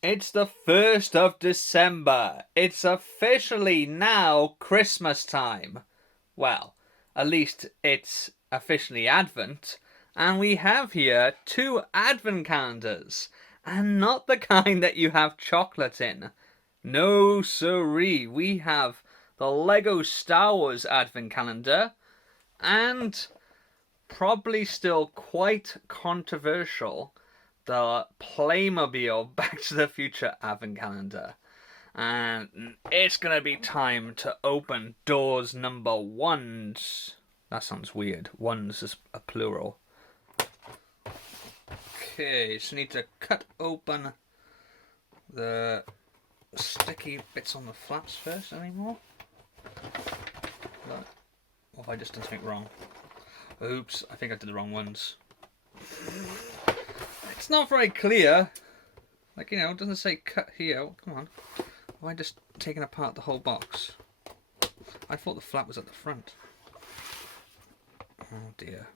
It's the 1st of December. It's officially now Christmas time. Well, at least it's officially Advent. And we have here 2 Advent calendars. And not the kind that you have chocolate in. No siree. We have the Lego Star Wars Advent calendar. And probably still quite controversial, the Playmobil Back to the Future Advent Calendar. And it's gonna be time to open doors number ones. That sounds weird. Ones is a plural. Okay, so need to cut open the sticky bits on the flaps first anymore. Or have I just done something wrong? Oops, I think I did the wrong ones. It's not very clear. Like, it doesn't say cut here. Oh, come on. Have I just taken apart the whole box? I thought the flap was at the front. Oh dear.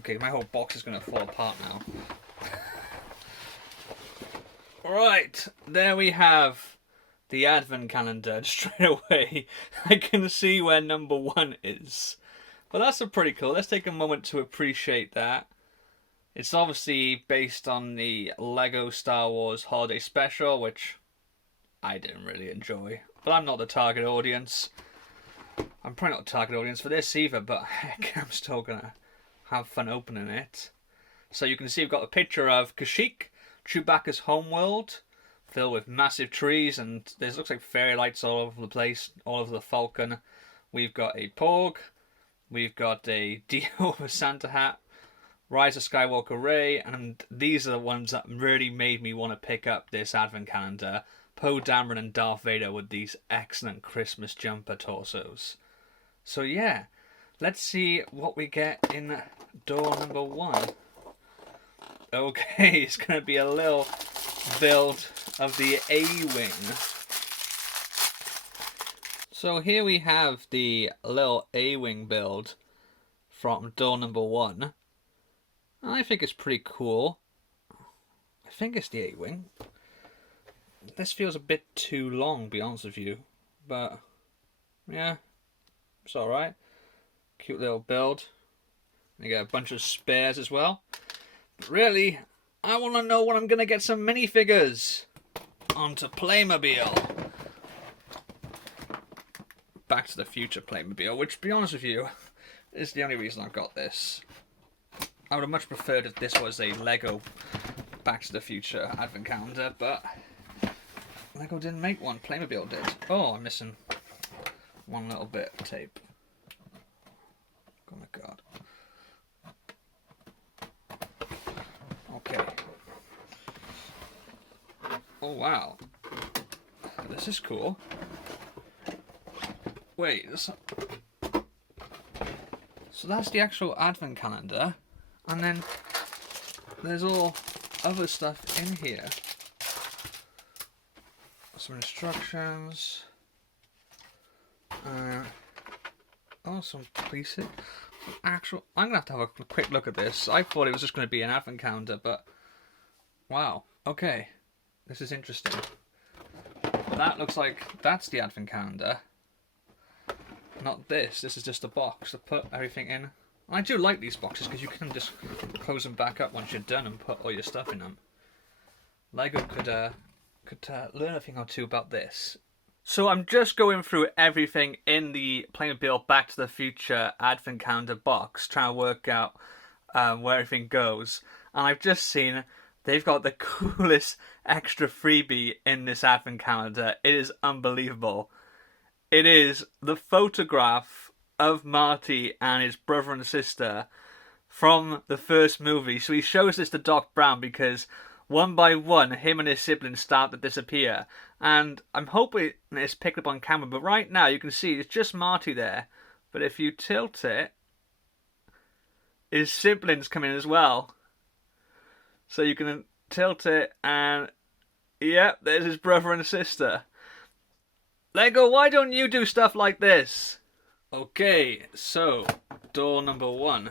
Okay, my whole box is going to fall apart now. Right, there we have the Advent calendar. Straight away, I can see where number 1 is. But that's pretty cool. Let's take a moment to appreciate that. It's obviously based on the Lego Star Wars Holiday Special, which I didn't really enjoy. But I'm not the target audience. I'm probably not the target audience for this either, but heck, I'm still going to have fun opening it. So you can see we've got a picture of Kashyyyk, Chewbacca's homeworld, filled with massive trees, and there looks like fairy lights all over the place, all over the Falcon. We've got a Porg, we've got a Dio with Santa hat, Rise of Skywalker Rey, and these are the ones that really made me want to pick up this Advent calendar. Poe Dameron and Darth Vader with these excellent Christmas jumper torsos. So yeah, let's see what we get in door number 1. Okay, it's going to be a little build of the A-Wing. So here we have the little A-Wing build from door number 1. I think it's pretty cool. I think it's the A-Wing. This feels a bit too long, to be honest with you. But, yeah, it's alright. Cute little build. You get a bunch of spares as well. But really, I want to know when I'm going to get some minifigures onto Playmobil. Back to the Future Playmobil, which, to be honest with you, is the only reason I've got this. I would have much preferred if this was a Lego Back to the Future Advent Calendar, but Lego didn't make one, Playmobil did. Oh, I'm missing one little bit of tape. Oh my god. Okay. Oh wow. This is cool. Wait, so that's the actual Advent calendar, and then there's all other stuff in here. Some instructions. Oh, some preset. Actual. I'm gonna have a quick look at this. I thought it was just gonna be an Advent calendar, but wow. Okay, this is interesting. That looks like that's the Advent calendar. Not this. This is just a box to put everything in. I do like these boxes because you can just close them back up once you're done and put all your stuff in them. Lego could learn a thing or two about this. So I'm just going through everything in the Playmobil Back to the Future Advent Calendar box, trying to work out where everything goes. And I've just seen they've got the coolest extra freebie in this Advent Calendar. It is unbelievable. It is the photograph of Marty and his brother and sister from the first movie. So he shows this to Doc Brown because one by one, him and his siblings start to disappear. And I'm hoping it's picked up on camera, but right now you can see it's just Marty there. But if you tilt it, his siblings come in as well. So you can tilt it and, yep, there's his brother and sister. Lego, why don't you do stuff like this? Okay, so door number 1.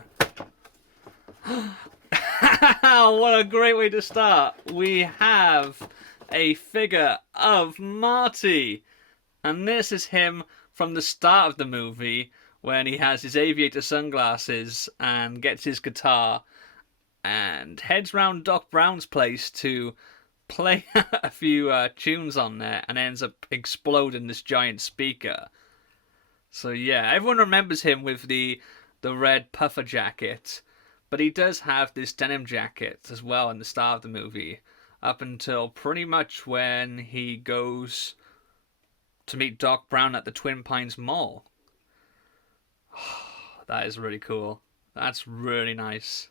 Wow, what a great way to start. We have a figure of Marty. And this is him from the start of the movie when he has his aviator sunglasses and gets his guitar and heads round Doc Brown's place to play a few tunes on there and ends up exploding this giant speaker. So yeah, everyone remembers him with the red puffer jacket, but he does have this denim jacket as well in the start of the movie, up until pretty much when he goes to meet Doc Brown at the Twin Pines Mall. That is really cool. That's really nice.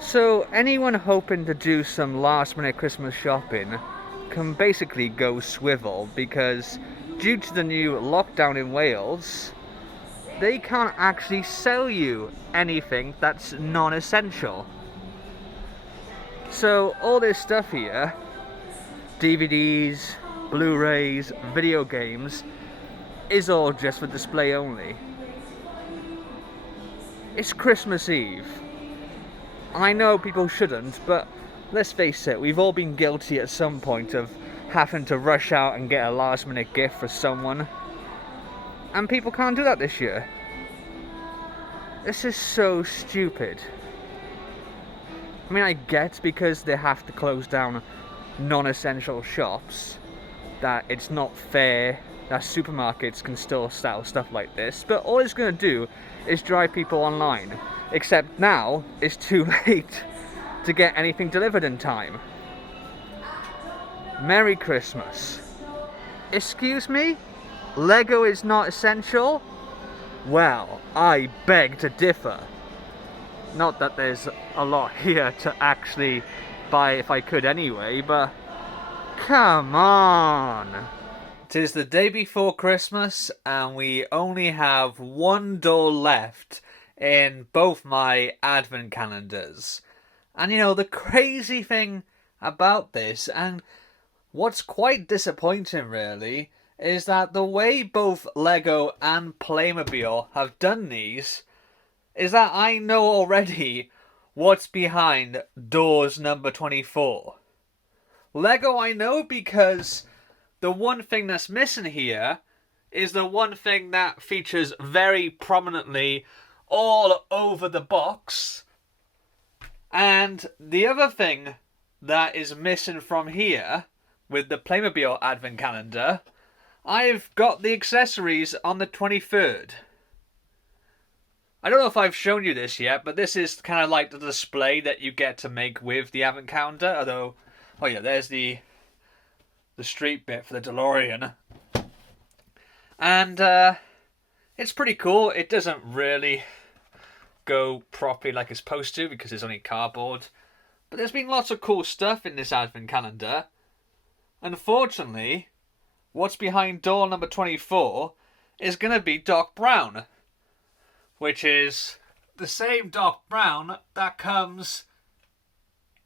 So anyone hoping to do some last minute Christmas shopping can basically go swivel, because due to the new lockdown in Wales, they can't actually sell you anything that's non-essential. So all this stuff here, DVDs, Blu-rays, video games, is all just for display only. It's Christmas Eve. And I know people shouldn't, but let's face it, we've all been guilty at some point of having to rush out and get a last minute gift for someone. And people can't do that this year. This is so stupid. I mean, I get because they have to close down non-essential shops, that it's not fair that supermarkets can still sell stuff like this, but all it's going to do is drive people online. Except now, it's too late to get anything delivered in time. Merry Christmas. Excuse me? Lego is not essential? Well, I beg to differ. Not that there's a lot here to actually buy if I could anyway, but come on. 'Tis the day before Christmas and we only have one door left in both my advent calendars. And you know, the crazy thing about this, and what's quite disappointing really, is that the way both Lego and Playmobil have done these is that I know already what's behind doors number 24. Lego I know because the one thing that's missing here is the one thing that features very prominently all over the box. And the other thing that is missing from here with the Playmobil advent calendar, I've got the accessories on the 23rd. I don't know if I've shown you this yet, but this is kind of like the display that you get to make with the advent calendar. Although, oh yeah, there's the street bit for the DeLorean. And it's pretty cool. It doesn't really go properly like it's supposed to because it's only cardboard. But there's been lots of cool stuff in this advent calendar. Unfortunately, what's behind door number 24 is going to be Doc Brown, which is the same Doc Brown that comes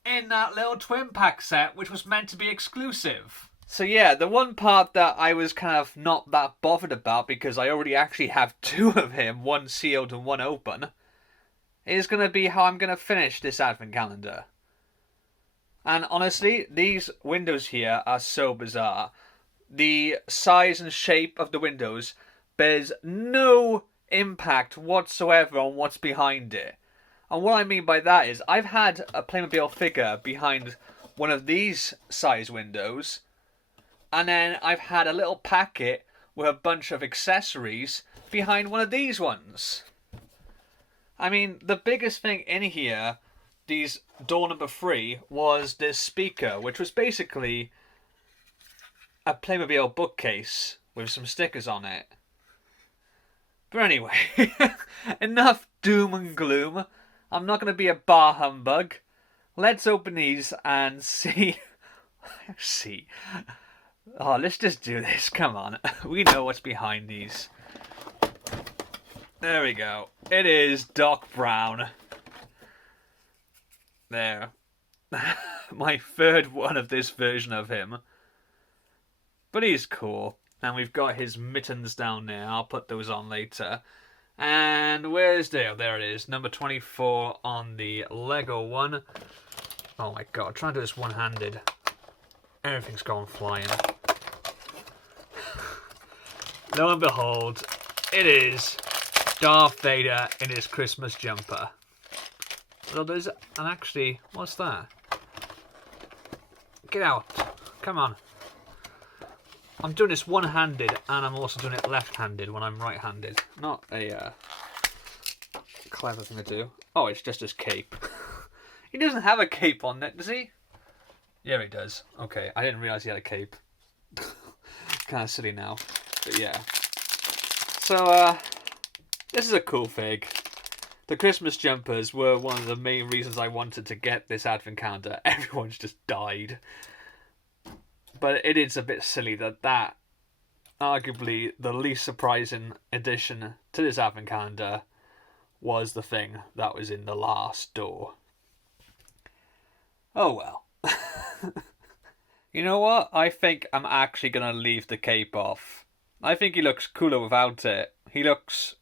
in that little twin pack set, which was meant to be exclusive. So yeah, the one part that I was kind of not that bothered about, because I already actually have two of him, one sealed and one open, is going to be how I'm going to finish this advent calendar. And honestly, these windows here are so bizarre. The size and shape of the windows bears no impact whatsoever on what's behind it. And what I mean by that is, I've had a Playmobil figure behind one of these size windows, and then I've had a little packet with a bunch of accessories behind one of these ones. I mean, the biggest thing in here, these door number 3, was this speaker, which was basically a Playmobil bookcase with some stickers on it. But anyway, enough doom and gloom. I'm not going to be a bar humbug. Let's open these and see. Oh, let's just do this. Come on. We know what's behind these. There we go. It is Doc Brown. There. My third one of this version of him. But he's cool. And we've got his mittens down there. I'll put those on later. And where's Dale? There it is. Number 24 on the Lego one. Oh my god, trying to do this one-handed. Everything's going flying. Lo and behold, it is Darth Vader in his Christmas jumper. Well, there's an actually... What's that? Get out. Come on. I'm doing this one-handed, and I'm also doing it left-handed when I'm right-handed. Not a clever thing to do. Oh, it's just his cape. He doesn't have a cape on it, does he? Yeah, he does. Okay, I didn't realise he had a cape. Kind of silly now, but yeah. So, this is a cool fig. The Christmas jumpers were one of the main reasons I wanted to get this advent calendar. Everyone's just died. But it is a bit silly that arguably the least surprising addition to this advent calendar was the thing that was in the last door. Oh well. You know what? I think I'm actually going to leave the cape off. I think he looks cooler without it. He looks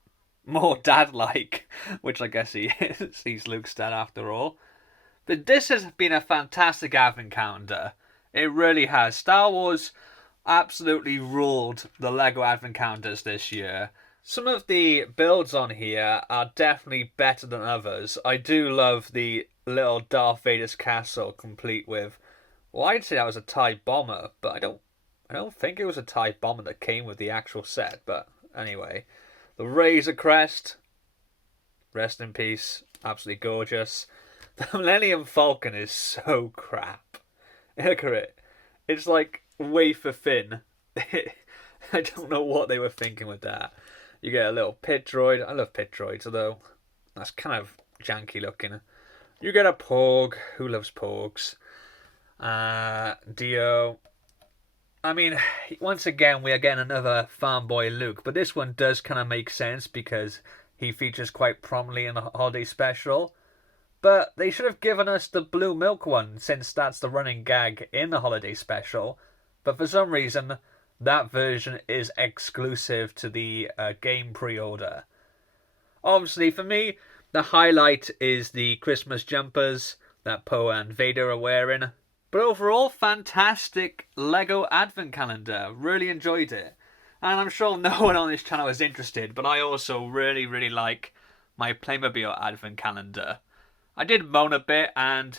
more dad-like, which I guess he is. He's Luke's dad after all. But this has been a fantastic advent calendar. It really has. Star Wars absolutely ruled the Lego advent calendars this year. Some of the builds on here are definitely better than others. I do love the little Darth Vader's castle, complete with... Well, I'd say that was a TIE bomber, but I don't think it was a TIE bomber that came with the actual set. But anyway, the Razor Crest, rest in peace, absolutely gorgeous. The Millennium Falcon is so crap. Look at it. It's like wafer thin. I don't know what they were thinking with that. You get a little pit droid. I love pit droids, although that's kind of janky looking. You get a Porg. Who loves Porgs? Dio. I mean, once again, we are getting another farm boy Luke, but this one does kind of make sense because he features quite prominently in the holiday special. But they should have given us the blue milk one, since that's the running gag in the holiday special. But for some reason, that version is exclusive to the game pre-order. Obviously, for me, the highlight is the Christmas jumpers that Poe and Vader are wearing. But overall, fantastic Lego Advent Calendar. Really enjoyed it. And I'm sure no one on this channel is interested, but I also really, really like my Playmobil Advent Calendar. I did moan a bit, and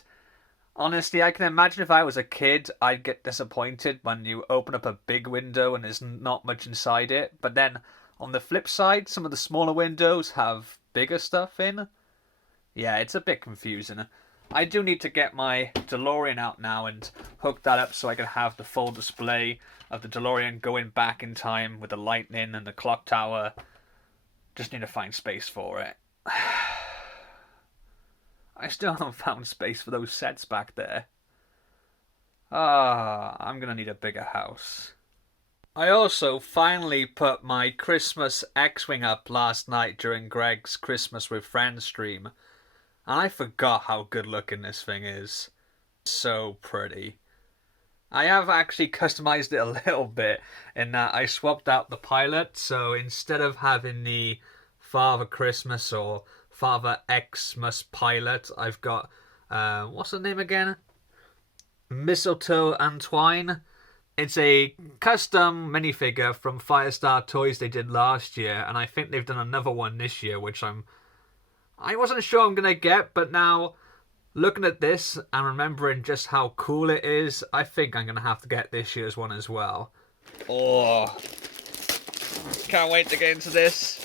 honestly, I can imagine if I was a kid, I'd get disappointed when you open up a big window and there's not much inside it. But then, on the flip side, some of the smaller windows have bigger stuff in. Yeah, it's a bit confusing. I do need to get my DeLorean out now and hook that up so I can have the full display of the DeLorean going back in time with the lightning and the clock tower. Just need to find space for it. I still haven't found space for those sets back there. I'm going to need a bigger house. I also finally put my Christmas X-Wing up last night during Greg's Christmas with Friends stream. And I forgot how good looking this thing is. So pretty. I have actually customized it a little bit in that I swapped out the pilot. So instead of having the Father Christmas or Father Xmas pilot, I've got, what's the name again? Mistletoe and Twine. It's a custom minifigure from Firestar Toys they did last year, and I think they've done another one this year, which I wasn't sure I'm going to get, but now, looking at this and remembering just how cool it is, I think I'm going to have to get this year's one as well. Oh, can't wait to get into this.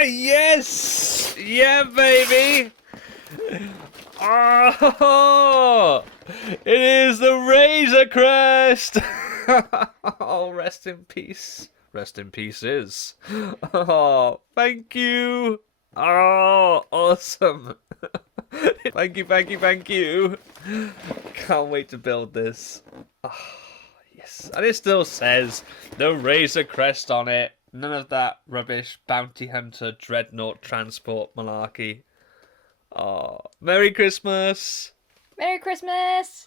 Yes! Yeah, baby! Oh! It is the Razor Crest! Oh, rest in peace. Rest in pieces. Oh, thank you. Oh, awesome. Thank you, thank you, thank you. Can't wait to build this. Oh, yes. And it still says the Razor Crest on it. None of that rubbish bounty hunter dreadnought transport malarkey. Oh, Merry Christmas. Merry Christmas.